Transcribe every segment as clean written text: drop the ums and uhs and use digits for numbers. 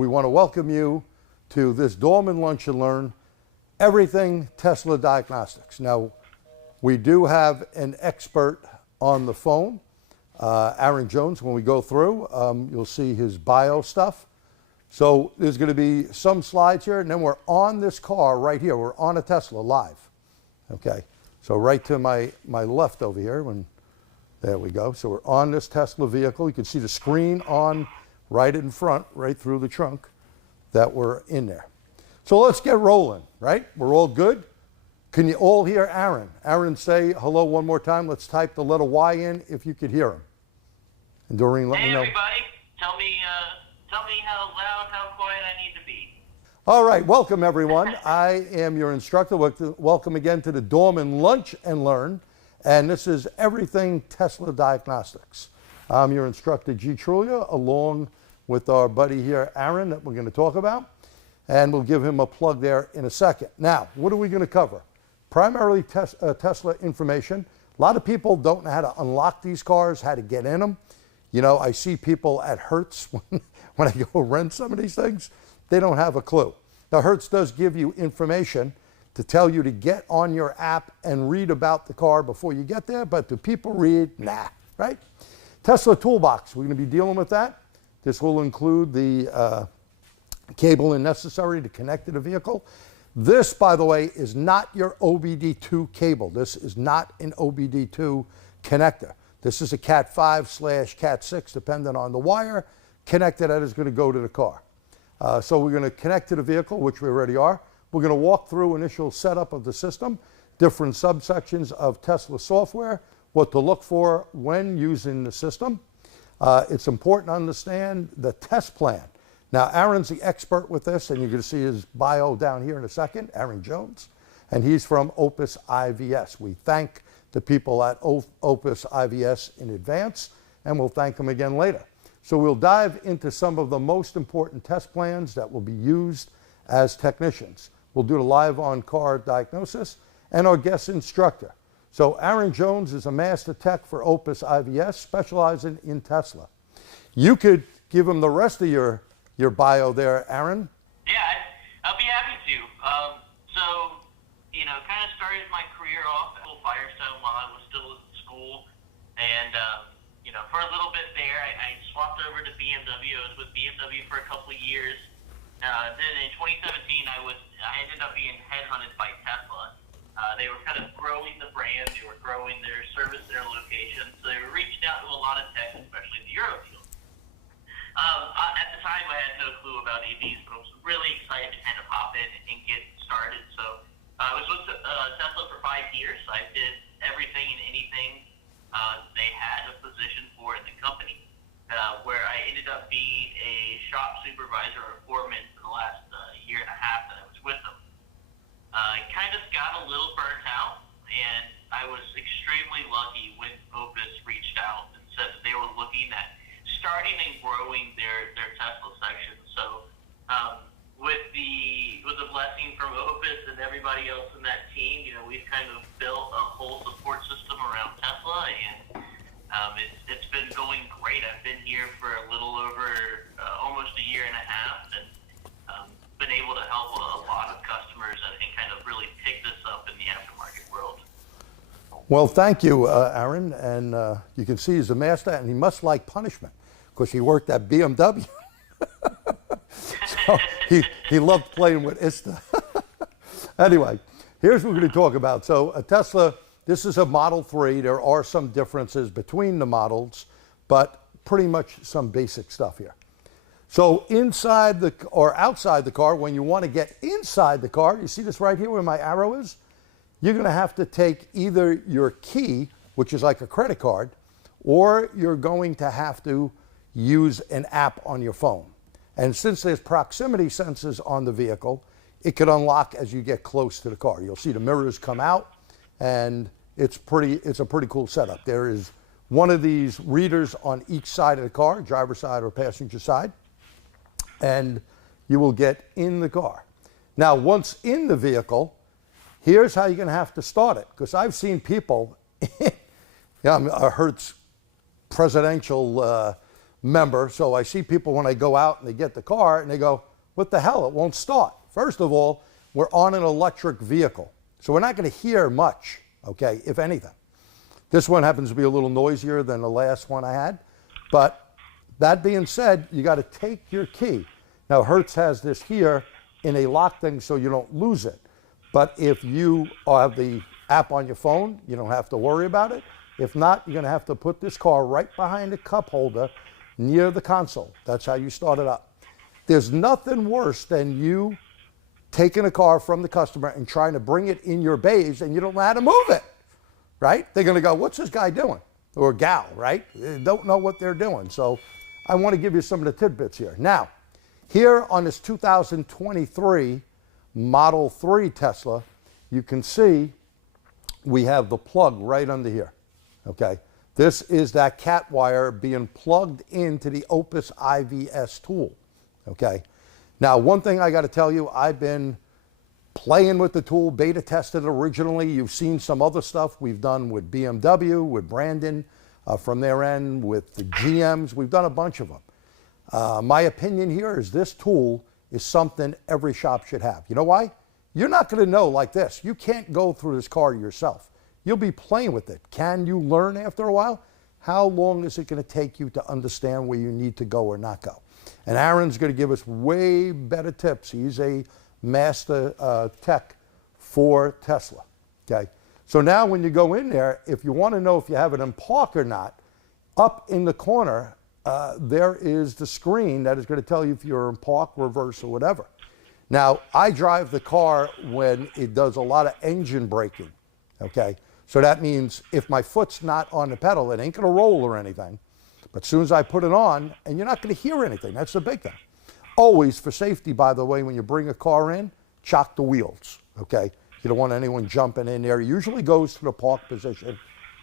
We want to welcome you to this Dorman Lunch and Learn, everything Tesla Diagnostics. Now, we do have an expert on the phone, Aaron Jones. When we go through, you'll see his bio stuff. So there's going to be some slides here, and then we're on this car right here. We're on a Tesla live. Okay, so right to my left over here, there we go. So we're on this Tesla vehicle. You can see the screen on right in front, right through the trunk that we're in there. So let's get rolling, right? We're all good. Can you all hear Aaron? Aaron, say hello one more time. Let's type the letter Y in if you could hear him. And Doreen, let me know. Hey everybody, tell me how loud, how quiet I need to be. All right, welcome everyone. I am your instructor. Welcome again to the Dorman Lunch and Learn. And this is everything Tesla Diagnostics. I'm your instructor, G. Trulia, along with our buddy here, Aaron, that we're going to talk about. And we'll give him a plug there in a second. Now, what are we going to cover? Primarily Tesla information. A lot of people don't know how to unlock these cars, how to get in them. You know, I see people at Hertz when I go rent some of these things, they don't have a clue. Now, Hertz does give you information to tell you to get on your app and read about the car before you get there, but do people read? Nah, right? Tesla Toolbox, we're going to be dealing with that. This will include the cable necessary to connect to the vehicle. This, by the way, is not your OBD2 cable. This is not an OBD2 connector. This is a Cat 5 / Cat 6, depending on the wire connector that is going to go to the car. So we're going to connect to the vehicle, which we already are. We're going to walk through initial setup of the system, different subsections of Tesla software, what to look for when using the system. It's important to understand the test plan. Now, Aaron's the expert with this, and you're going to see his bio down here in a second, Aaron Jones, and he's from OPUS IVS. We thank the people at OPUS IVS in advance, and we'll thank them again later. So we'll dive into some of the most important test plans that will be used as technicians. We'll do the live on-car diagnosis and our guest instructor. So Aaron Jones is a master tech for OPUS IVS, specializing in Tesla. You could give him the rest of your bio there, Aaron. Yeah, I'll be happy to. Kind of started my career off at Firestone while I was still in school. And, for a little bit there, I swapped over to BMW. I was with BMW for a couple of years. Then in 2017, I ended up being headhunted by Tesla. They were kind of growing the brand. They were growing their service, their locations. So they were reaching out to a lot of tech, especially in the Euro field. At the time, I had no clue about EVs, but I was really excited to kind of hop in and get started. So I was with Tesla for 5 years. I did everything and anything they had a position for in the company, where I ended up being a shop supervisor or foreman for the last year and a half that I was with them. I kind of got a little burnt out, and I was extremely lucky when OPUS reached out and said that they were looking at starting and growing their Tesla section. So with the blessing from OPUS and everybody else in that team, we've kind of built a whole support system around Tesla, and it's been going great. I've been here for a little over almost a year and a half, and been able to help a lot of customers and kind of really pick this up in the aftermarket world. Well, thank you, Aaron. And you can see he's a master, and he must like punishment because he worked at BMW. So he loved playing with ISTA. Anyway, here's what we're going to talk about. So a Tesla, this is a Model 3. There are some differences between the models, but pretty much some basic stuff here. So inside or outside the car, when you want to get inside the car, you see this right here where my arrow is? You're going to have to take either your key, which is like a credit card, or you're going to have to use an app on your phone. And since there's proximity sensors on the vehicle, it could unlock as you get close to the car. You'll see the mirrors come out, and it's a pretty cool setup. There is one of these readers on each side of the car, driver side or passenger side, and you will get in the car. Now, once in the vehicle, here's how you're going to have to start it, because I've seen people, I'm a Hertz presidential member. So I see people when I go out and they get the car and they go, what the hell, it won't start. First of all, we're on an electric vehicle, so we're not going to hear much, okay, if anything. This one happens to be a little noisier than the last one I had. But that being said, you got to take your key. Now, Hertz has this here in a lock thing so you don't lose it. But if you have the app on your phone, you don't have to worry about it. If not, you're going to have to put this car right behind the cup holder near the console. That's how you start it up. There's nothing worse than you taking a car from the customer and trying to bring it in your bays and you don't know how to move it, right? They're going to go, what's this guy doing? Or gal, right? They don't know what they're doing. So I want to give you some of the tidbits here. Now, here on this 2023 Model 3 Tesla, you can see we have the plug right under here, okay? This is that cat wire being plugged into the OPUS IVS tool, okay? Now, one thing I got to tell you, I've been playing with the tool, beta tested originally. You've seen some other stuff we've done with BMW, with Brandon from their end, with the GMs. We've done a bunch of them. My opinion here is this tool is something every shop should have. You know why? You're not going to know like this. You can't go through this car yourself. You'll be playing with it. Can you learn after a while? How long is it going to take you to understand where you need to go or not go? And Aaron's going to give us way better tips. He's a master tech for Tesla, okay? So now when you go in there, if you want to know if you have it in park or not, up in the corner, there is the screen that is going to tell you if you're in park, reverse, or whatever. Now, I drive the car when it does a lot of engine braking, okay? So that means if my foot's not on the pedal, it ain't going to roll or anything. But as soon as I put it on, and you're not going to hear anything, that's the big thing. Always, for safety, by the way, when you bring a car in, chock the wheels, okay? You don't want anyone jumping in there. It usually goes to the park position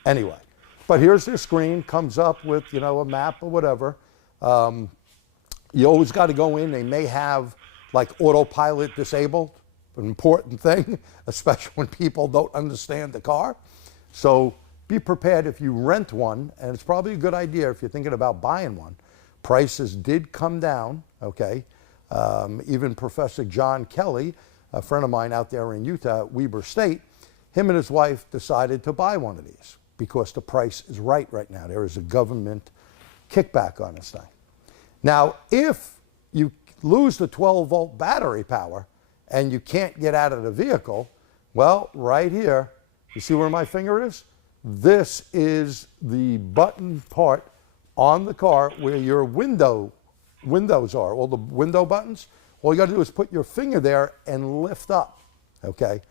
anyway. But here's their screen, comes up with, you know, a map or whatever. You always got to go in. They may have, like, autopilot disabled, an important thing, especially when people don't understand the car. So be prepared if you rent one, and it's probably a good idea if you're thinking about buying one. Prices did come down, okay? Even Professor John Kelly, a friend of mine out there in Utah, Weber State, him and his wife decided to buy one of these because the price is right now. There is a government kickback on this thing. Now, if you lose the 12-volt battery power and you can't get out of the vehicle, well, right here, you see where my finger is? This is the button part on the car where your windows are, all the window buttons. All you got to do is put your finger there and lift up, okay?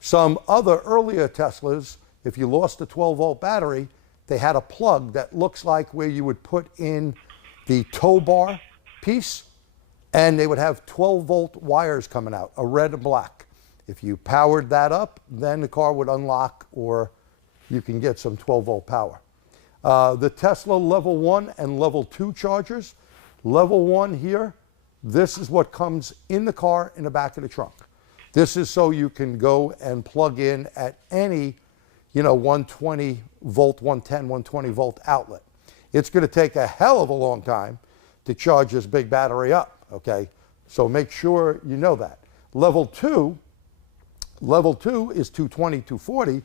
Some other earlier Teslas, if you lost the 12-volt battery, they had a plug that looks like where you would put in the tow bar piece, and they would have 12-volt wires coming out, a red and black. If you powered that up, then the car would unlock, or you can get some 12-volt power. The Tesla level 1 and level 2 chargers. Level 1 here, this is what comes in the car in the back of the trunk. This is so you can go and plug in at any, 120 volt, 110, 120 volt outlet. It's going to take a hell of a long time to charge this big battery up, okay? So make sure you know that. Level 2 is 220, 240,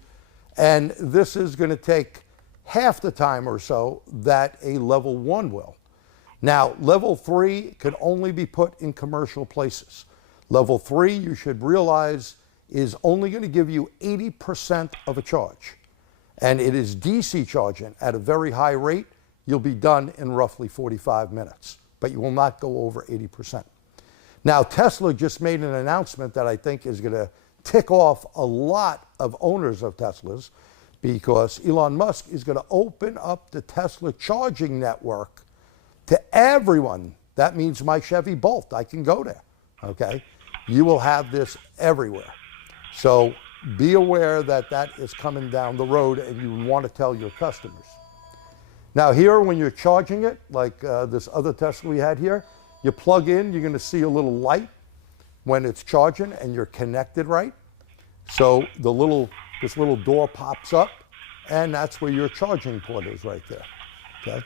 and this is going to take half the time or so that a level 1 will. Now, level 3 can only be put in commercial places. Level 3, you should realize, is only going to give you 80% of a charge. And it is DC charging at a very high rate. You'll be done in roughly 45 minutes, but you will not go over 80%. Now, Tesla just made an announcement that I think is going to tick off a lot of owners of Teslas, because Elon Musk is going to open up the Tesla charging network to everyone. That means my Chevy Bolt, I can go there, okay? You will have this everywhere. So be aware that that is coming down the road, and you want to tell your customers. Now here, when you're charging it, like this other Tesla we had here, you plug in, you're going to see a little light when it's charging and you're connected right. So this little door pops up, and that's where your charging port is right there, okay?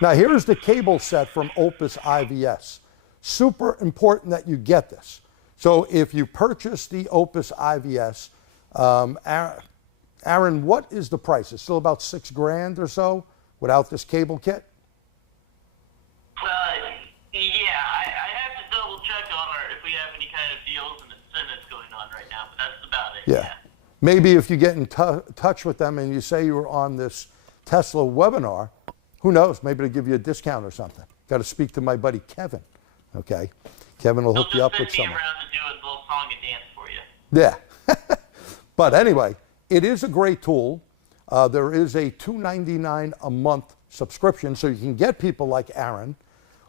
Now here's the cable set from OPUS IVS. Super important that you get this. So if you purchase the OPUS IVS, Aaron, what is the price? It's still about $6,000 or so without this cable kit? Yeah, I have to double check on if we have any kind of deals and incentives going on right now, but that's about it. Yeah. Maybe if you get in touch with them and you say you were on this Tesla webinar, who knows? Maybe they'll give you a discount or something. Got to speak to my buddy Kevin. Okay, Kevin will hook you up with someone. He'll just send me around to do a little song and dance for you. Yeah. But anyway, it is a great tool. There is a $299 a month subscription, so you can get people like Aaron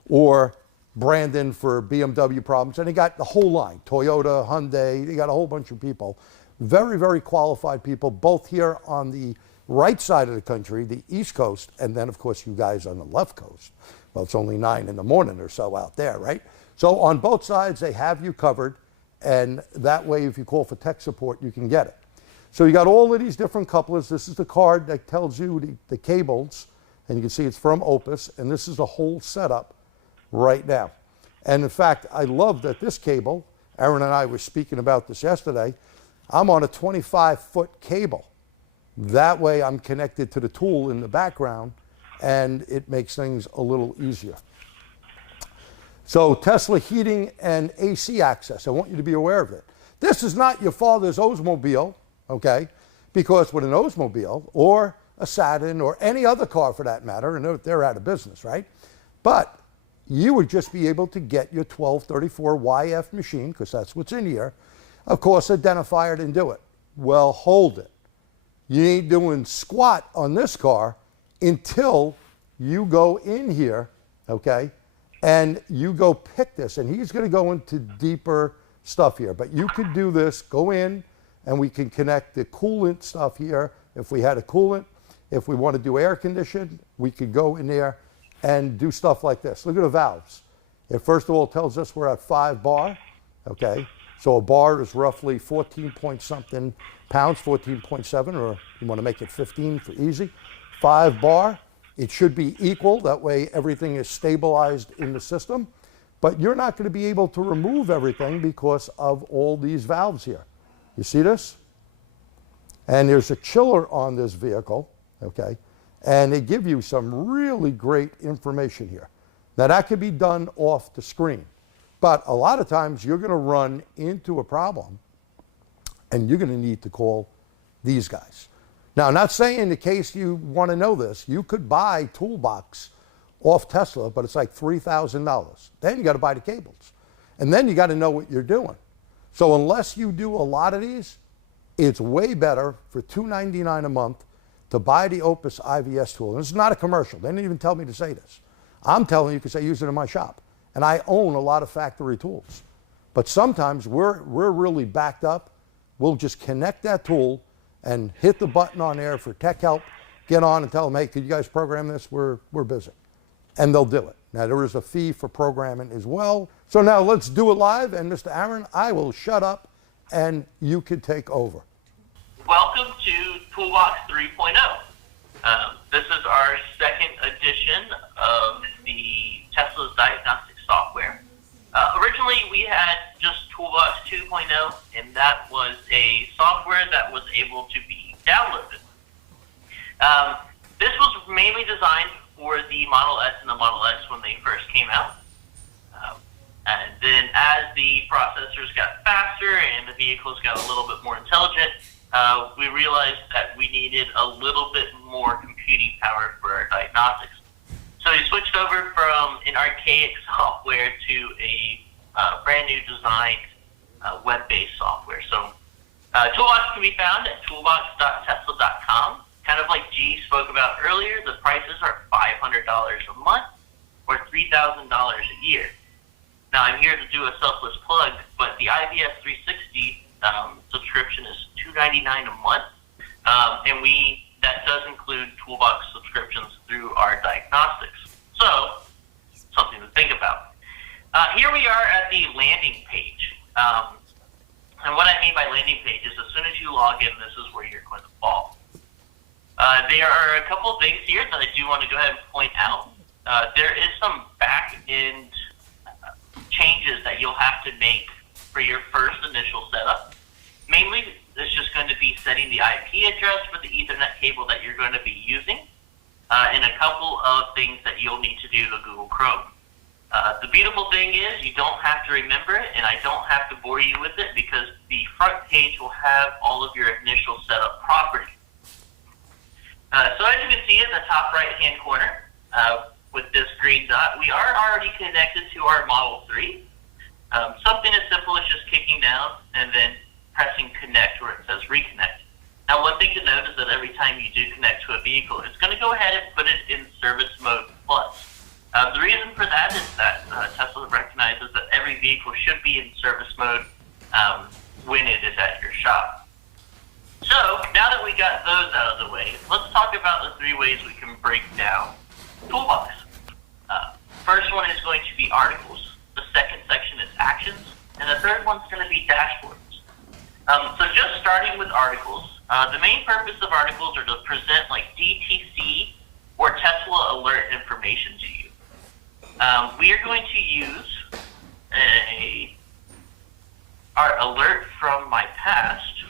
or Brandon for BMW problems. And he got the whole line, Toyota, Hyundai, he got a whole bunch of people. Very, very qualified people, both here on the right side of the country, the East Coast, and then, of course, you guys on the left coast. Well, it's only 9 in the morning or so out there, right? So on both sides, they have you covered, and that way, if you call for tech support, you can get it. So you got all of these different couplers. This is the card that tells you the cables, and you can see it's from OPUS, and this is the whole setup right now. And in fact, I love that this cable, Aaron and I were speaking about this yesterday, I'm on a 25-foot cable. That way I'm connected to the tool in the background, and it makes things a little easier. So Tesla heating and AC access, I want you to be aware of it. This is not your father's Oldsmobile, okay? Because with an Oldsmobile or a Saturn or any other car for that matter, and they're out of business, right? But you would just be able to get your 1234YF machine, because that's what's in here, of course, identify it and do it. Well, hold it. You ain't doing squat on this car until you go in here, okay, and you go pick this. And he's going to go into deeper stuff here. But you could do this, go in, and we can connect the coolant stuff here. If we had a coolant, if we want to do air conditioning, we could go in there and do stuff like this. Look at the valves. It first of all tells us we're at 5 bar, okay? So a bar is roughly 14 point something pounds, 14.7, or you want to make it 15 for easy. 5 bar, it should be equal. That way everything is stabilized in the system. But you're not going to be able to remove everything because of all these valves here. You see this? And there's a chiller on this vehicle, okay? And they give you some really great information here. Now that could be done off the screen. But a lot of times you're going to run into a problem and you're going to need to call these guys. Now, I'm not saying in the case you want to know this, you could buy Toolbox off Tesla, but it's like $3,000. Then you got to buy the cables. And then you got to know what you're doing. So unless you do a lot of these, it's way better for $299 a month to buy the OPUS IVS tool. And this is not a commercial. They didn't even tell me to say this. I'm telling you because I use it in my shop. And I own a lot of factory tools. But sometimes we're really backed up. We'll just connect that tool and hit the button on there for tech help, get on and tell them, hey, could you guys program this? We're busy. And they'll do it. Now, there is a fee for programming as well. So now let's do it live. And Mr. Aaron, I will shut up and you can take over. Welcome to Toolbox 3.0. This is our second edition of the Tesla's Diagnostic software. Originally, we had just Toolbox 2.0, and that was a software that was able to be downloaded. This was mainly designed for the Model S and the Model X when they first came out. And then as the processors got faster and the vehicles got a little bit more intelligent, we realized that we needed a little bit more computing power for our diagnostics. So we switched over from an archaic software to a brand new designed web-based software. So Toolbox can be found at toolbox.tesla.com. Kind of like G spoke about earlier, the prices are $500 a month or $3,000 a year. Now I'm here to do a selfless plug, but the IVS 360 subscription is $299 a month, and that does include Toolbox subscriptions through our Diagnostics. So, something to think about. Here we are at the landing page. And what I mean by landing page is as soon as you log in, this is where you're going to fall. There are a couple of things here that I do want to go ahead and point out. there is some back-end changes that you'll have to make for your first initial setup. Mainly, it's just going to be setting the IP address for the Ethernet cable that you're going to be using, and a couple of things that you'll need to do to Google Chrome. The beautiful thing is you don't have to remember it, and I don't have to bore you with it because the front page will have all of your initial setup properties. So as you can see in the top right-hand corner, with this green dot, we are already connected to our Model 3. Something as simple as just kicking down and then pressing connect where it says reconnect. Now, one thing to note is that every time you do connect to a vehicle, it's going to go ahead and put it in service mode plus. The reason for that is that Tesla recognizes that every vehicle should be in service mode when it is at your shop. So, now that we got those out of the way, let's talk about the 3 ways we can break down Toolbox. First one is going to be articles. The second section is actions. And the third one's going to be dashboards. So just starting with articles, the main purpose of articles are to present like DTC or Tesla alert information to you. We are going to use our alert from my past.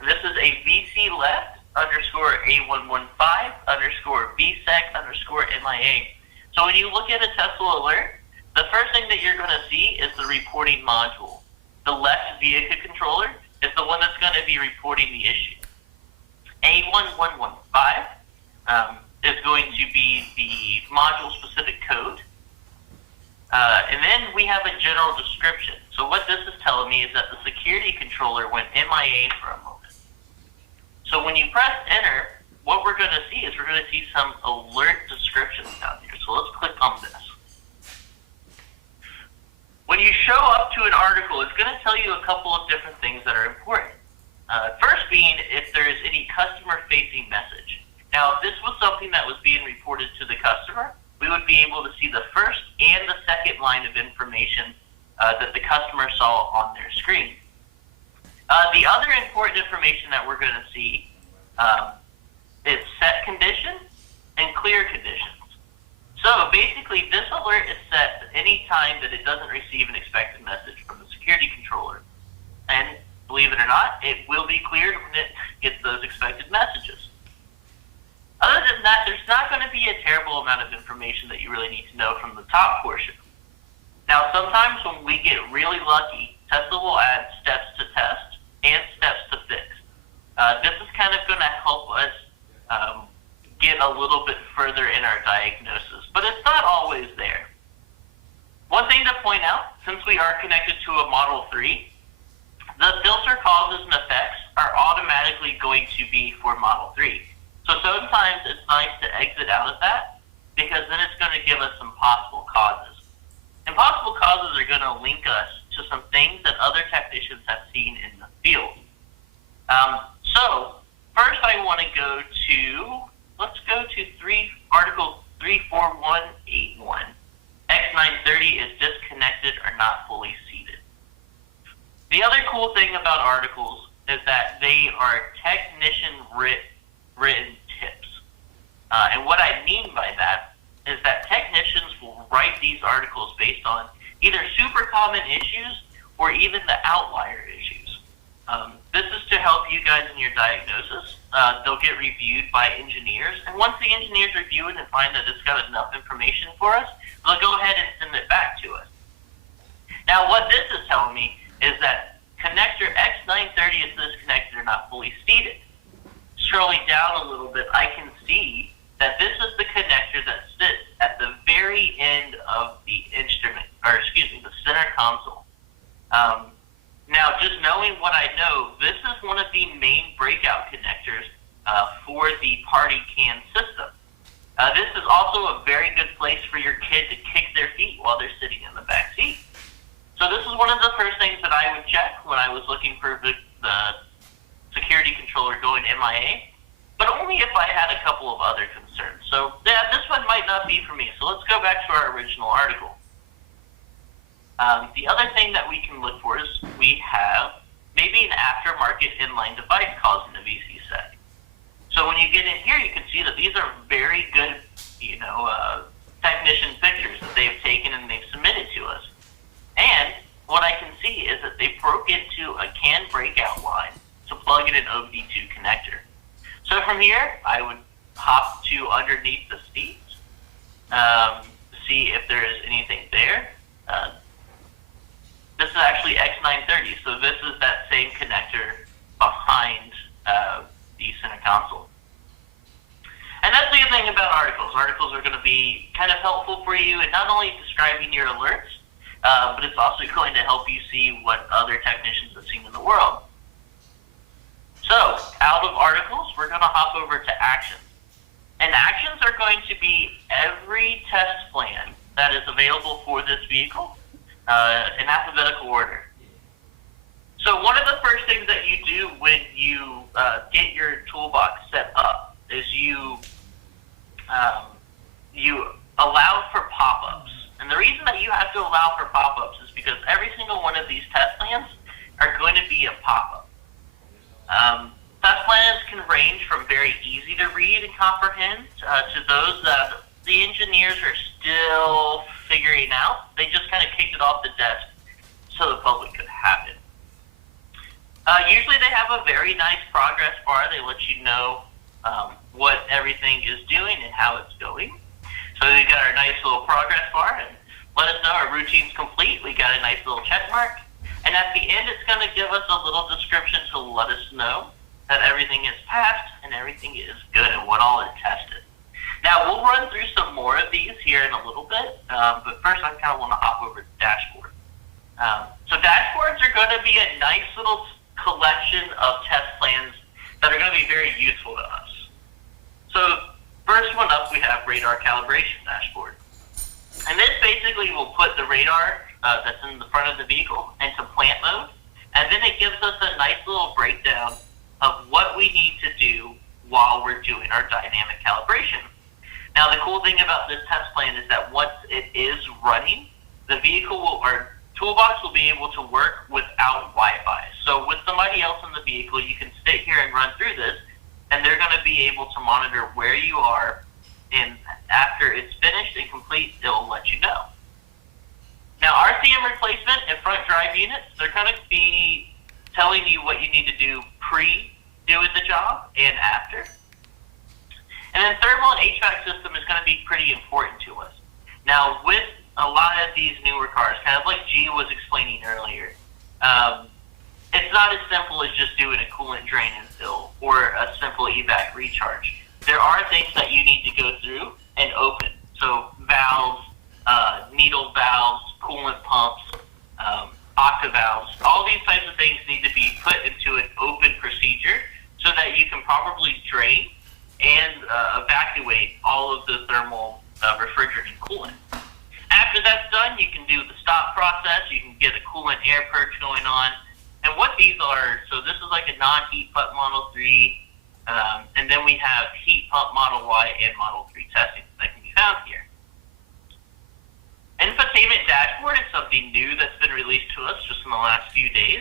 And this is a VC left _ A115 _ BSEC _ MIA. So when you look at a Tesla alert, the first thing that you're going to see is the reporting module. The left vehicle controller is the one that's going to be reporting the issue. A1115 is going to be the module-specific code. And then we have a general description. So what this is telling me is that the security controller went MIA for a moment. So when you press enter, what we're going to see is we're going to see some alert descriptions down here. So let's click on this. When you show up to an article, it's going to tell you a couple of different things that are important. First being if there is any customer-facing message. Now, if this was something that was being reported to the customer, we would be able to see the first and the second line of information that the customer saw on their screen. The other important information that we're going to see is set condition and clear conditions. So basically, this alert is set any time that it doesn't receive an expected message from the security controller. And believe it or not, it will be cleared when it gets those expected messages. Other than that, there's not going to be a terrible amount of information that you really need to know from the top portion. Now, sometimes when we get really lucky, Tesla will add steps to test and steps to fix. This is kind of going to help us get a little bit further in our diagnosis, but it's not always there. One thing to point out, since we are connected to a Model 3, the filter causes and effects are automatically going to be for Model 3. So sometimes it's nice to exit out of that because then it's going to give us some possible causes. And possible causes are going to link us to some things that other technicians have seen in the field. So first I want to go to, let's go to Article 34181. X930 is disconnected or not fully seated. The other cool thing about articles is that they are technician written tips. And what I mean by that is that technicians will write these articles based on either super common issues or even the outlier issues. This is to help you guys in your diagnosis. They'll get reviewed by engineers, and once the engineers review it and find that it's got enough information for us, they'll go ahead and send it back to us. Now, what this is telling me is that connector X930 is disconnected or not fully seated. Scrolling down a little bit, I can see that this is the connector that sits at the very end of the instrument, or excuse me, the center console. Now, just knowing what I know, this is one of the main breakout connectors for the party can system. This is also a very good place for your kid to kick their feet while they're sitting in the back seat. So this is one of the first things that I would check when I was looking for the security controller going MIA, but only if I had a couple of other concerns. So yeah, this one might not be for me. So let's go back to our original article. The other thing that we can look for is we have maybe an aftermarket inline device causing the VC seg. So when you get in here, you can see that these are very good, technician pictures that they've taken and they've submitted to us. And what I can see is that they broke into a CAN breakout line to plug in an OBD2 connector. So from here, I would hop to underneath the seat, see if there is anything there. This is actually X930, so this is that same connector behind the center console. And that's the good thing about articles. Articles are going to be kind of helpful for you in not only describing your alerts, but it's also going to help you see what other technicians have seen in the world. So, out of articles, we're going to hop over to actions. And actions are going to be every test plan that is available for this vehicle in alphabetical order. So one of the first things that you do when you get your toolbox set up is you allow for pop-ups. And the reason that you have to allow for pop-ups is because every single one of these test plans are going to be a pop-up. Test plans can range from very easy to read and comprehend to those that the engineers are still figuring out. They just kind of kicked it off the desk so the public could have it. Usually they have a very nice progress bar. They let you know what everything is doing and how it's going. So we've got our nice little progress bar, and let us know our routine's complete. We got a nice little check mark. And at the end, it's going to give us a little description to let us know that everything is passed and everything is good and what all is tested. Now, we'll run through some more of these here in a little bit, but first I kind of want to hop over to dashboard. So dashboards are going to be a nice little collection of test plans that are going to be very useful to us. So first one up, we have radar calibration dashboard. And this basically will put the radar that's in the front of the vehicle into plant mode, and then it gives us a nice little breakdown of what we need to do while we're doing our dynamic calibration. Now, the cool thing about this test plan is that once it is running, the vehicle or toolbox will be able to work without Wi-Fi. So with somebody else in the vehicle, you can sit here and run through this, and they're going to be able to monitor where you are, and after it's finished and complete, it will let you know. Now, RCM replacement and front drive units, they're going to be telling you what you need to do pre-doing the job and after. And then thermal and HVAC system is going to be pretty important to us. Now, with a lot of these newer cars, kind of like G was explaining earlier, it's not as simple as just doing a coolant drain and fill or a simple evac recharge. There are things that you need to go through and open. So valves, needle valves, coolant pumps, octa valves, all these types of things need to be put into an open procedure so that you can properly drain and evacuate all of the thermal refrigerant and coolant. After that's done, you can do the stop process. You can get a coolant air purge going on. And what these are, so this is like a non-heat pump Model 3, and then we have heat pump Model Y and Model 3 testing that can be found here. Infotainment dashboard is something new that's been released to us just in the last few days.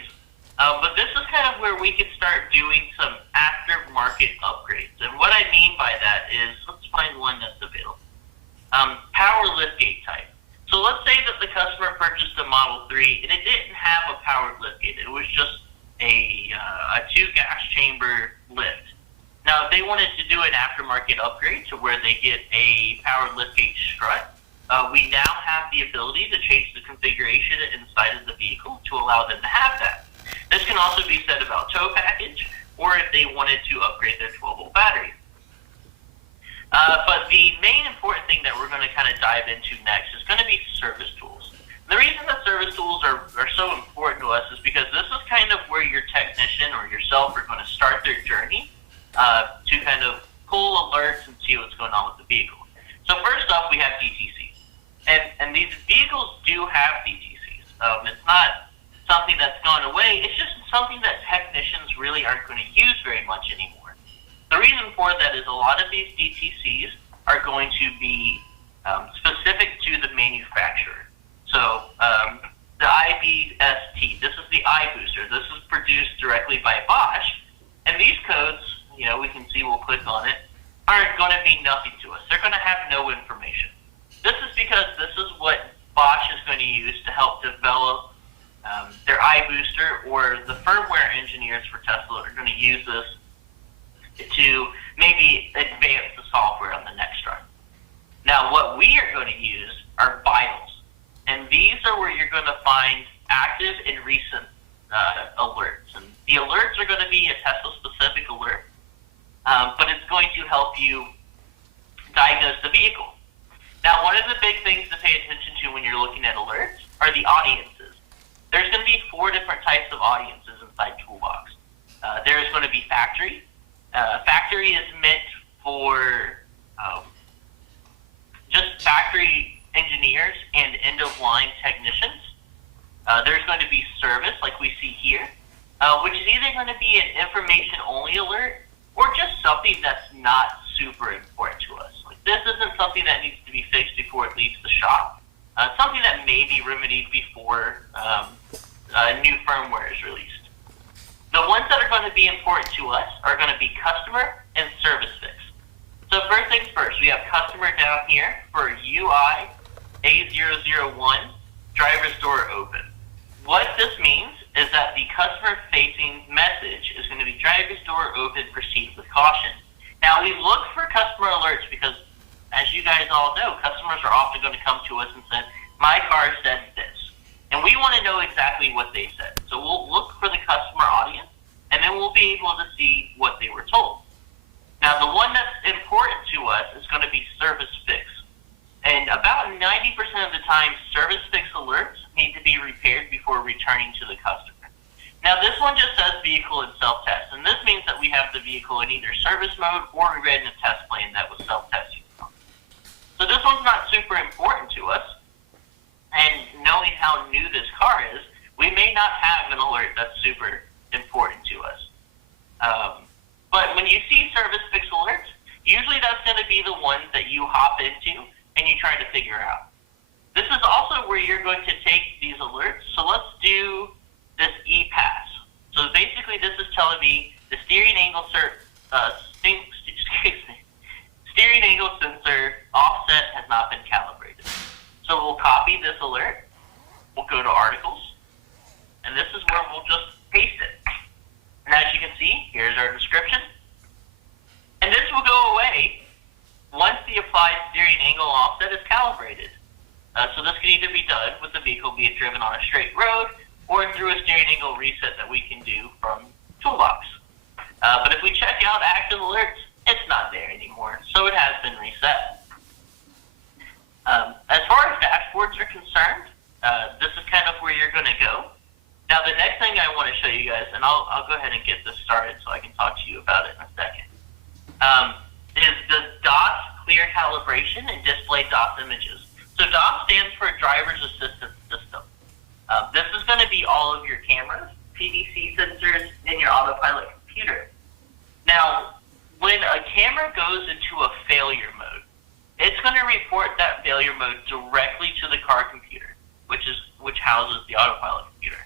But this is kind of where we can start doing some aftermarket upgrades. And what I mean by that is, let's find one that's available. Power liftgate type. So let's say that the customer purchased a Model 3 and it didn't have a powered liftgate. It was just a 2-gas chamber lift. Now, if they wanted to do an aftermarket upgrade to where they get a powered liftgate strut, we now have the ability to change the configuration inside of the vehicle to allow them to have that. This can also be said about tow package, or if they wanted to upgrade their 12-volt battery. But the main important thing that we're going to kind of dive into next is going to be service tools. The reason that service tools are so important to us is because this is kind of where your technician or yourself are going to start their journey to kind of pull alerts and see what's going on with the vehicle. So first off, we have DTCs. And these vehicles do have DTCs. It's not something that's gone away. It's just something that technicians really aren't going to use very much anymore. The reason for that is a lot of these DTCs are going to be specific to the manufacturer. So the IBST, this is the eye booster. This is produced directly by Bosch. And these codes, we can see, we'll click on it, aren't going to mean nothing to us. They're going to have no information. This is because this is what Bosch is going to use to help develop their iBooster, or the firmware engineers for Tesla are going to use this to maybe advance the software on the next run. Now, what we are going to use are vitals, and these are where you're going to find active and recent alerts. And the alerts are going to be a Tesla-specific alert, but it's going to help you diagnose the vehicle. Now, one of the big things to pay attention to when you're looking at alerts are the audiences. There's going to be 4 different types of audiences inside Toolbox. There's going to be factory. Factory is meant for just factory engineers and end-of-line technicians. There's going to be service, like we see here, which is either going to be an information-only alert or just something that's not super important to us. Like, this isn't something that needs to be fixed before it leaves the shop. Something that may be remedied before new firmware is released. The ones that are going to be important to us are going to be customer and service fix. So first things first, we have customer down here for UI A001, driver's door open. What this means is that the customer-facing message is going to be driver's door open, proceed with caution. Now, we look for customer alerts because, as you guys all know, customers are often going to come to us and say, my car said this. And we want to know exactly what they said. So we'll look for the customer audience, and then we'll be able to see what they were told. Now, the one that's important to us is going to be service fix. And about 90% of the time, service fix alerts need to be repaired before returning to the customer. Now, this one just says vehicle and self-test. And this means that we have the vehicle in either service mode or we read in a test plan that was self-testing. So this one's not super important to us. And knowing how new this car is, we may not have an alert that's super important to us. But when you see service fix alerts, usually that's going to be the ones that you hop into and you try to figure out. This is also where you're going to take these alerts. So let's do this e-pass. So basically this is telling me the steering angle steering angle sensor offset has not been calibrated. So we'll copy this alert. We'll go to articles. And this is where we'll just paste it. And as you can see, here's our description. And this will go away once the applied steering angle offset is calibrated. So this can either be done with the vehicle being driven on a straight road or through a steering angle reset that we can do from Toolbox. But if we check out active alerts, it's not there anymore. So it has been reset. As far as dashboards are concerned, this is kind of where you're going to go. Now, the next thing I want to show you guys, and I'll go ahead and get this started so I can talk to you about it in a second, is the DOS clear calibration and display DOS images. So DOS stands for Driver's Assistance System. This is going to be all of your cameras, PDC sensors, and your autopilot computer. Now, when a camera goes into a failure mode, it's going to report that failure mode directly to the car computer, which houses the autopilot computer.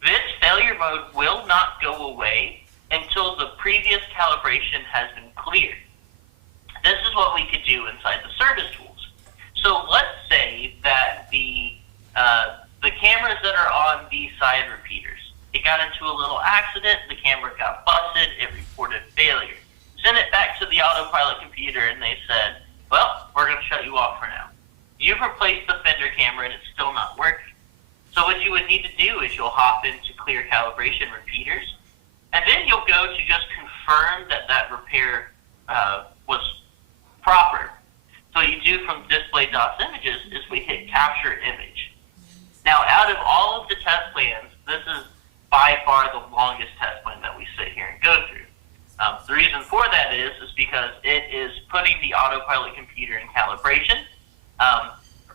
This failure mode will not go away until the previous calibration has been cleared. This is what we could do inside the service tools. So let's say that the cameras that are on these side repeaters, it got into a little accident, the camera got busted, it reported failure. Send it back to the autopilot computer and they said, well, we're going to shut you off for now. You've replaced the fender camera and it's still not working. So what you would need to do is you'll hop into clear calibration repeaters, and then you'll go to just confirm that that repair was proper. So what you do from display DOS images is we hit capture image. Now, out of all of the test plans, this is by far the longest test plan that we sit here and go through. The reason for that is because it is putting the autopilot computer in calibration.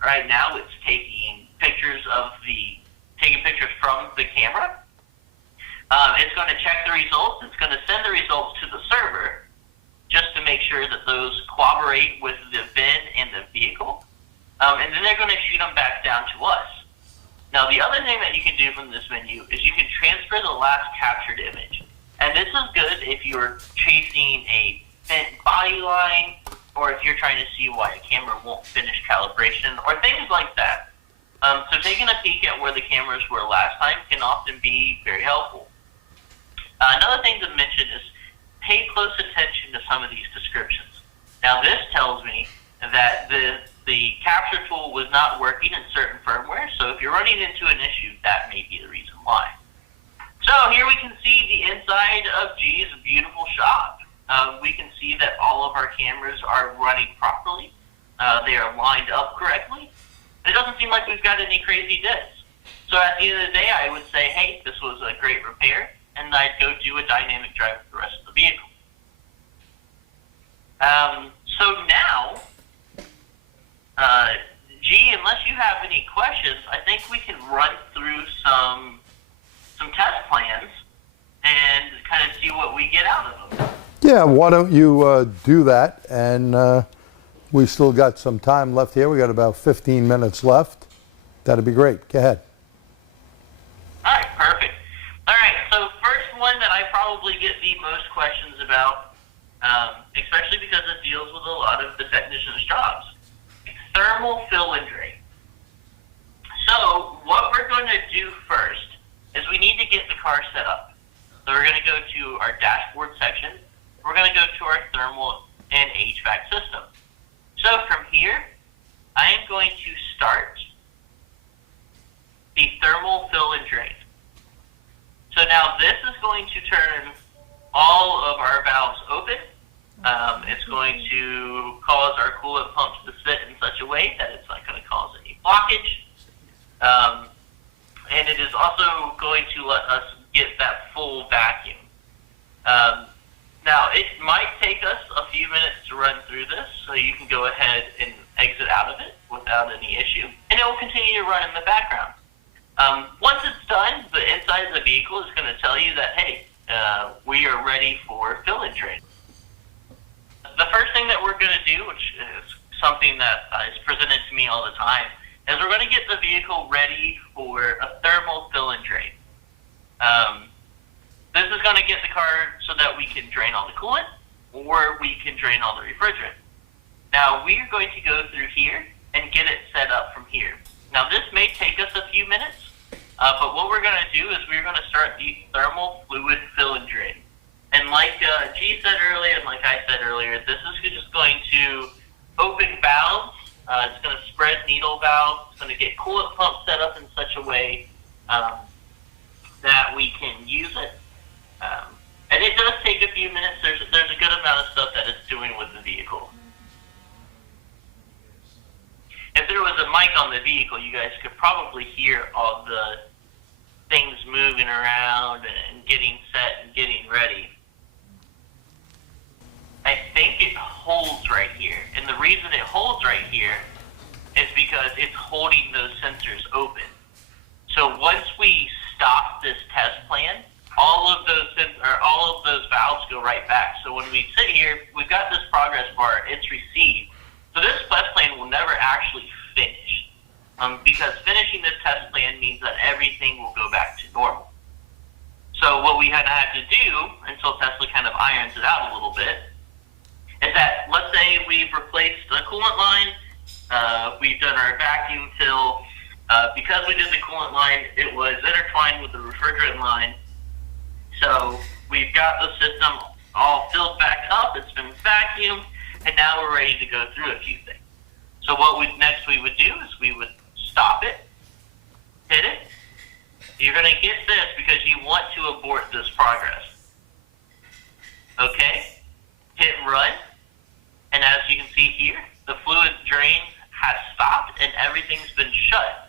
Right now, it's taking pictures from the camera. It's going to check the results. It's going to send the results to the server just to make sure that those cooperate with the VIN and the vehicle. And then they're going to shoot them back down to us. Now, the other thing that you can do from this menu is you can transfer the last captured image. And this is good if you're chasing a bent body line or if you're trying to see why a camera won't finish calibration, or things like that. So taking a peek at where the cameras were last time can often be very helpful. Another thing to mention is pay close attention to some of these descriptions. Now this tells me that the capture tool was not working in certain firmware, so if you're running into an issue, that may be the reason why. So here we can see the inside of G's beautiful shop. We can see that all of our cameras are running properly. They are lined up correctly. It doesn't seem like we've got any crazy deads. So at the end of the day, I would say, hey, this was a great repair, and I'd go do a dynamic drive for the rest of the vehicle. So now, G, unless you have any questions, I think we can run through some test plans and kind of see what we get out of them. Yeah, why don't you do that? And we still got some time left here. We got about 15 minutes left. That'd be great. Go ahead. All right, perfect. All right, so first one that I probably get the most questions about, especially because it deals with a lot of the technicians' jobs, thermal fill and drain. So what we're going to do first is we need to get the car set up. So we're going to go to our dashboard section. We're going to go to our thermal and HVAC system. So from here, I am going to start the thermal fill and drain. So now this is going to turn all of our valves open. It's going to cause our coolant pumps to sit in such a way that it's not going to cause any blockage. And it is also going to let us get that full vacuum. Now, it might take us a few minutes to run through this, so you can go ahead and exit out of it without any issue, and it will continue to run in the background. Once it's done, the inside of the vehicle is going to tell you that, hey, we are ready for fill and drain. The first thing that we're going to do, which is something that is presented to me all the time, is we're going to get the vehicle ready for a thermal fill and drain. This is going to get the car so that we can drain all the coolant, or we can drain all the refrigerant. Now, we are going to go through here and get it set up from here. Now, this may take us a few minutes, but what we're going to do is we're going to start the thermal fluid fill and drain. And like G said earlier, and like I said earlier, this is just going to open valves. It's going to spread needle valves. It's going to get coolant pump set up in such a way that we can use it. And it does take a few minutes. There's a good amount of stuff that it's doing with the vehicle. If there was a mic on the vehicle, you guys could probably hear all the things moving around and getting set and getting ready. I think it holds right here. And the reason it holds right here is because it's holding those sensors open. So once we stop this test plan, all of those valves go right back. So when we sit here, we've got this progress bar, it's received. So this test plan will never actually finish, because finishing this test plan means that everything will go back to normal. So what we have to do, until Tesla kind of irons it out a little bit, is that let's say we've replaced the coolant line, we've done our vacuum fill. Because we did the coolant line, it was intertwined with the refrigerant line. So we've got the system all filled back up, it's been vacuumed, and now we're ready to go through a few things. So what next we would do is we would stop it, hit it. You're going to get this because you want to abort this progress. Okay, hit run, and as you can see here, the fluid drain has stopped and everything's been shut.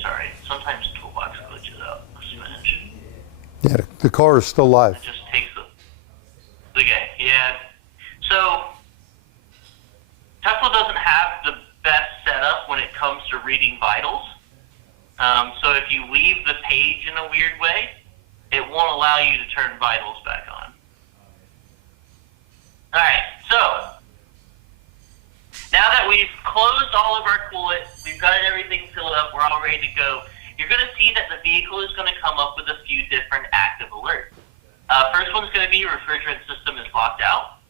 Sorry, sometimes Toolbox glitches out. Yeah, the car is still live. It just takes the okay, yeah. So Tesla doesn't have the best setup when it comes to reading vitals. So if you leave the page in a weird way, it won't allow you to turn vitals back on. All right, so now that we've closed all of our coolant, we've got everything filled up, we're all ready to go, you're going to see that the vehicle is going to come up with a few different active alerts. First one's going to be refrigerant system is locked out.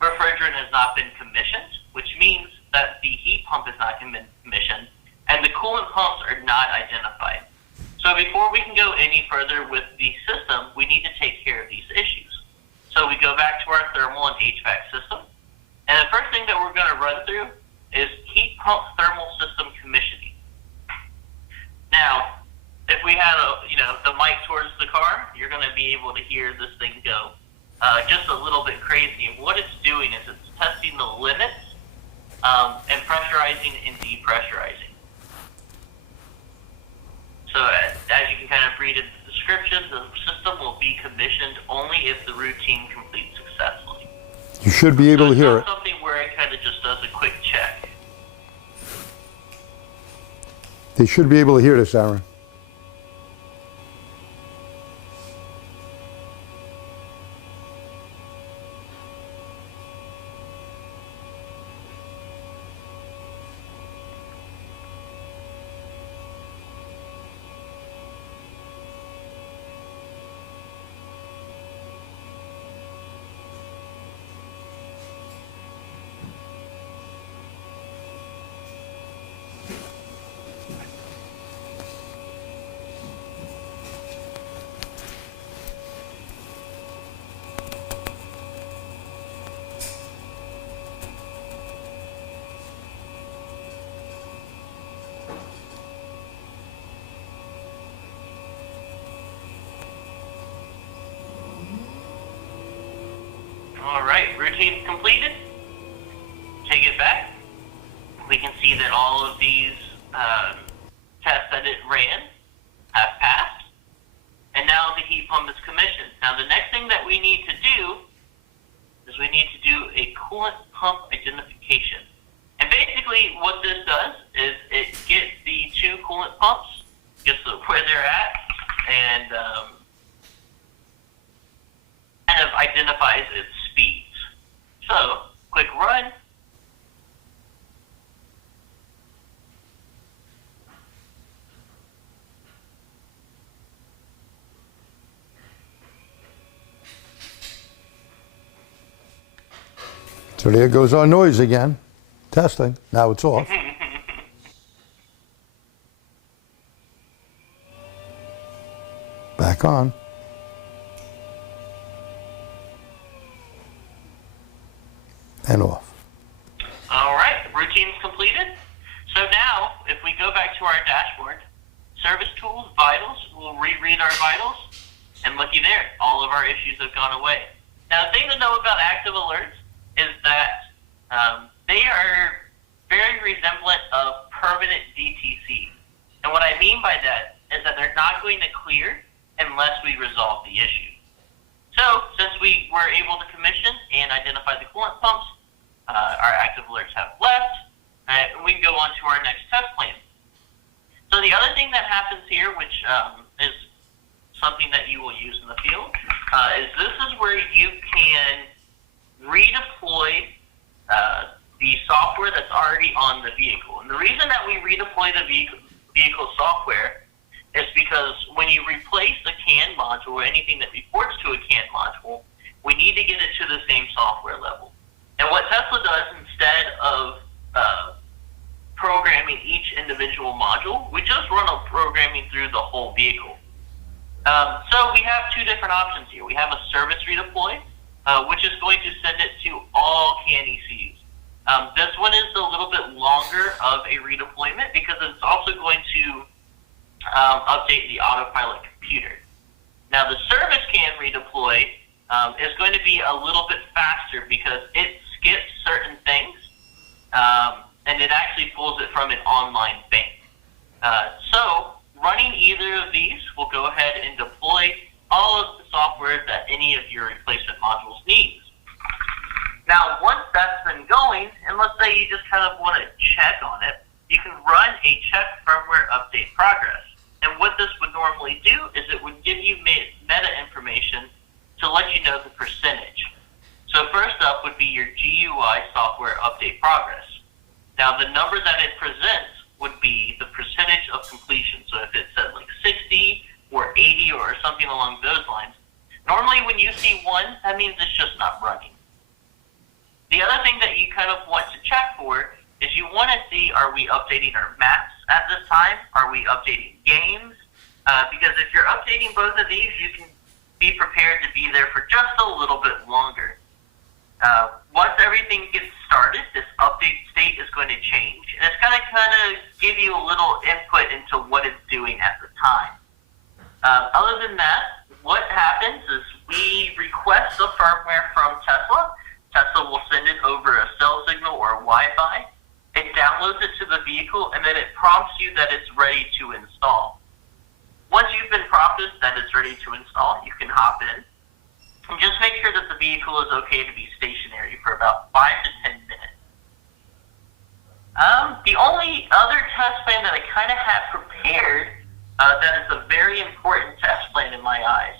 Refrigerant has not been commissioned, which means that the heat pump is not commissioned, and the coolant pumps are not identified. So before we can go any further with the system, we need to take care of these issues. So we go back to our thermal and HVAC system, and the first thing that we're going to run through is heat pump thermal system commissioning. Now, if we had the mic towards the car, you're going to be able to hear this thing go just a little bit crazy. And what it's doing is it's testing the limits and pressurizing and depressurizing. So as you can kind of read in the description, the system will be commissioned only if the routine completes successfully. You should be able to hear it. It's not something where it kind of just does a quick check. They should be able to hear this, Aaron. All right, routine completed. Take it back. We can see that all of these tests that it ran have passed, and now the heat pump is commissioned. Now the next thing that we need to do is we need to do a coolant pump identification. And basically what this does is it gets the two coolant pumps, gets where they're at, and kind of identifies its speeds. So, quick run. So there goes our noise again. Testing. Now it's off. Back on. And off. All right, routine's completed. So now, if we go back to our dashboard, service tools, vitals, we'll reread our vitals, and looky there, all of our issues have gone away. Now, the thing to know about active alerts is that they are very resemblant of permanent DTC. And what I mean by that is that they're not going to clear unless we resolve the issue. So, since we were able to commission and identify the coolant pumps, our active alerts have left, and we can go on to our next test plan. So the other thing that happens here, which is something that you will use in the field, is this is where you can redeploy the software that's already on the vehicle. And the reason that we redeploy the vehicle software is because when you replace the CAN module or anything that reports to a CAN module, we need to get it to the same software level. And what Tesla does, instead of programming each individual module, we just run a programming through the whole vehicle. So we have two different options here. We have a service redeploy, which is going to send it to all CAN ECUs. This one is a little bit longer of a redeployment because it's also going to update the autopilot computer. Now the service CAN redeploy is going to be a little bit faster because it skips certain things and it actually pulls it from an online bank. So running either of these will go ahead and deploy all of the software that any of your replacement modules needs. Now once that's been going, and let's say you just kind of want to check on it, you can run a check firmware update progress. And what this would normally do is it would give you meta information to let you know the percentage. So first up would be your GUI software update progress. Now the number that it presents would be the percentage of completion. So if it said like 60 or 80 or something along those lines, normally when you see 1, that means it's just not running. The other thing that you kind of want to check for is you want to see, are we updating our maps at this time? Are we updating games? Because if you're updating both of these, you can be prepared to be there for just a little bit longer. Once everything gets started, this update state is going to change, and it's going to kind of give you a little input into what it's doing at the time. Other than that, what happens is we request the firmware from Tesla. Tesla will send it over a cell signal or a Wi-Fi. It downloads it to the vehicle, and then it prompts you that it's ready to install. Once you've been prompted that it's ready to install, you can hop in. And just make sure that the vehicle is okay to be stationary for about 5 to 10 minutes. The only other test plan that I kind of had prepared that is a very important test plan in my eyes.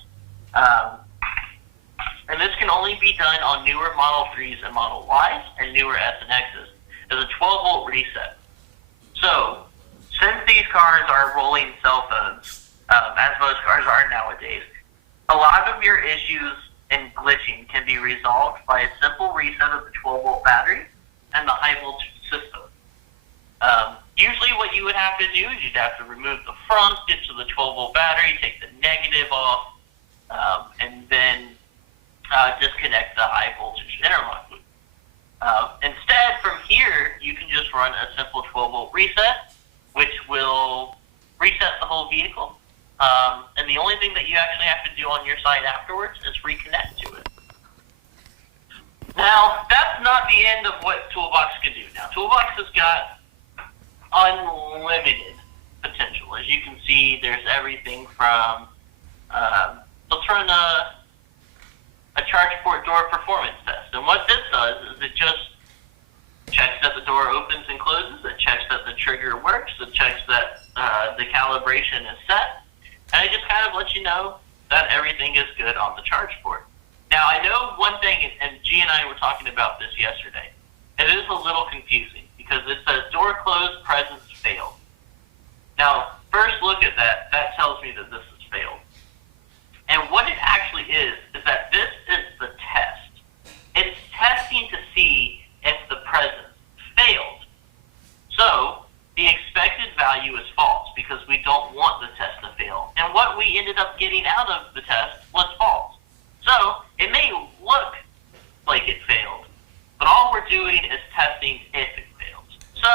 And this can only be done on newer Model 3s and Model Ys and newer S and Xs. Is a 12-volt reset. So, since these cars are rolling cell phones, as most cars are nowadays, a lot of your issues and glitching can be resolved by a simple reset of the 12-volt battery and the high voltage system. Usually what you would have to do is you'd have to remove the front, get to the 12-volt battery, take the negative off, and then disconnect the high voltage interlock loop. Instead, from here, you can just run a simple 12-volt reset, which will reset the whole vehicle. And the only thing that you actually have to do on your side afterwards is reconnect to it. Now, that's not the end of what Toolbox can do. Now, Toolbox has got unlimited potential. As you can see, there's everything from, let's run a charge port door performance test. And what this does is it just checks that the door opens and closes, it checks that the trigger works, it checks that the calibration is set, and it just kind of lets you know that everything is good on the charge port. Now, I know one thing, and G and I were talking about this yesterday, and it is a little confusing because it says door closed, presence failed. Now, first look at that. That tells me that this has failed. And what it actually is that this is the test. It's testing to see if the presence failed. So, the expected value is false because we don't want the test to fail. And what we ended up getting out of the test was false. So, it may look like it failed, but all we're doing is testing if it fails. So,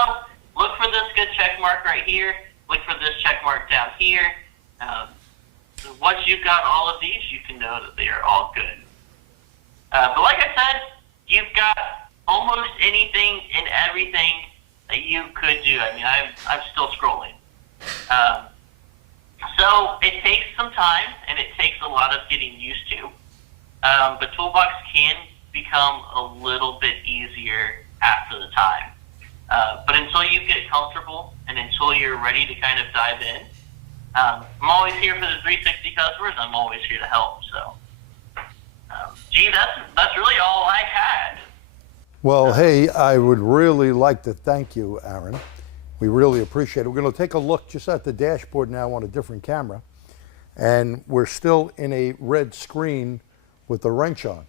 look for this good check mark right here. Look for this check mark down here. Once you've got all of these, you can know that they are all good. But like I said, you've got almost anything and everything that you could do. I mean, I'm still scrolling. So it takes some time, and it takes a lot of getting used to. But Toolbox can become a little bit easier after the time. But until you get comfortable and until you're ready to kind of dive in, I'm always here for the 360 customers. I'm always here to help. So, gee, that's really all I had. Well, hey, I would really like to thank you, Aaron. We really appreciate it. We're going to take a look just at the dashboard now on a different camera. And we're still in a red screen with the wrench on.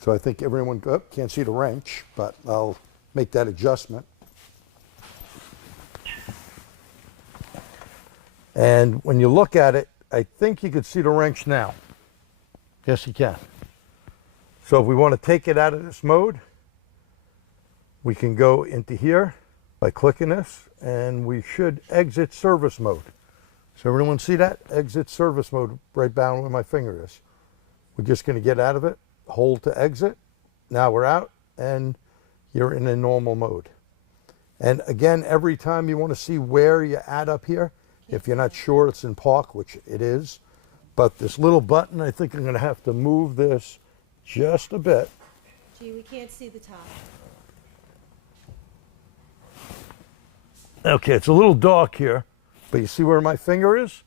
So I think everyone can't see the wrench, but I'll make that adjustment. And when you look at it, I think you could see the wrench now. Yes, you can. So if we want to take it out of this mode, we can go into here by clicking this, and we should exit service mode. So everyone see that? Exit service mode right down where my finger is. We're just going to get out of it, hold to exit. Now we're out, and you're in a normal mode. And again, every time you want to see where you add up here, if you're not sure it's in park, which it is, but this little button, I think I'm going to have to move this just a bit. Gee, we can't see the top. Okay, it's a little dark here, but you see where my finger is?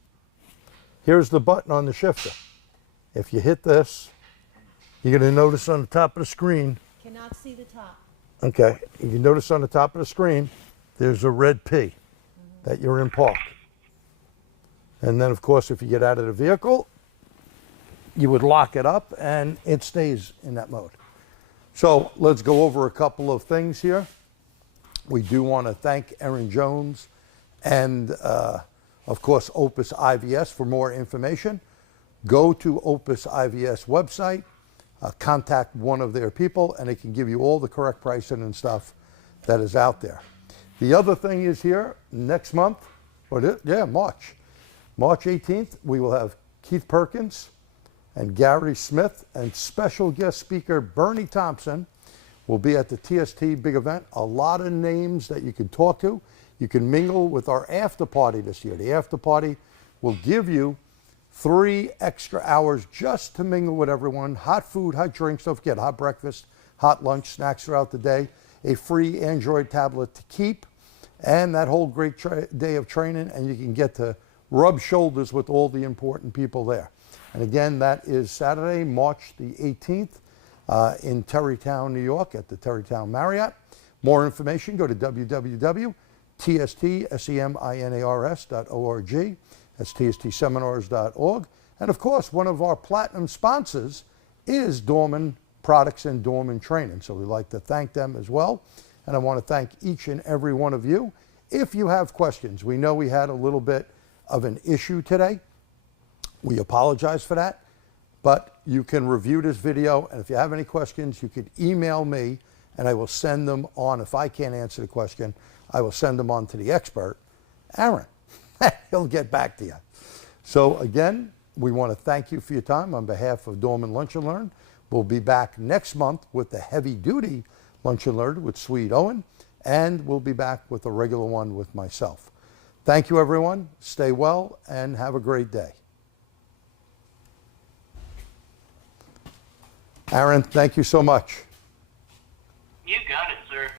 here's the button on the shifter. If you hit this, you're going to notice on the top of the screen, Cannot see the top. okay, you can notice on the top of the screen, there's a red P that you're in park. And then, of course, if you get out of the vehicle, you would lock it up and it stays in that mode. So let's go over a couple of things here. We do want to thank Erin Jones and, of course, OPUS IVS for more information. Go to OPUS IVS website, contact one of their people, and they can give you all the correct pricing and stuff that is out there. The other thing is here, next month, March 18th, we will have Keith Perkins and Gary Smith, and special guest speaker Bernie Thompson will be at the TST big event. A lot of names that you can talk to. You can mingle with our after party this year. The after party will give you 3 extra hours just to mingle with everyone. Hot food, hot drinks, don't forget, hot breakfast, hot lunch, snacks throughout the day, a free Android tablet to keep, and that whole great day of training, and you can get to rub shoulders with all the important people there. And again, that is Saturday, March the 18th in Terrytown, New York at the Terrytown Marriott. More information, go to www.tstseminars.org. That's tstseminars.org. And of course, one of our platinum sponsors is Dorman Products and Dorman Training. So we'd like to thank them as well. And I want to thank each and every one of you. If you have questions, we know we had a little bit of an issue today. We apologize for that, but you can review this video, and if you have any questions, you could email me, and I will send them on. If I can't answer the question, I will send them on to the expert, Aaron. He'll get back to you. So again, we want to thank you for your time on behalf of Dorman Lunch and Learn. We'll be back next month with the heavy-duty Lunch and Learn with Swede Owen, and we'll be back with a regular one with myself. Thank you, everyone. Stay well, and have a great day. Aaron, thank you so much.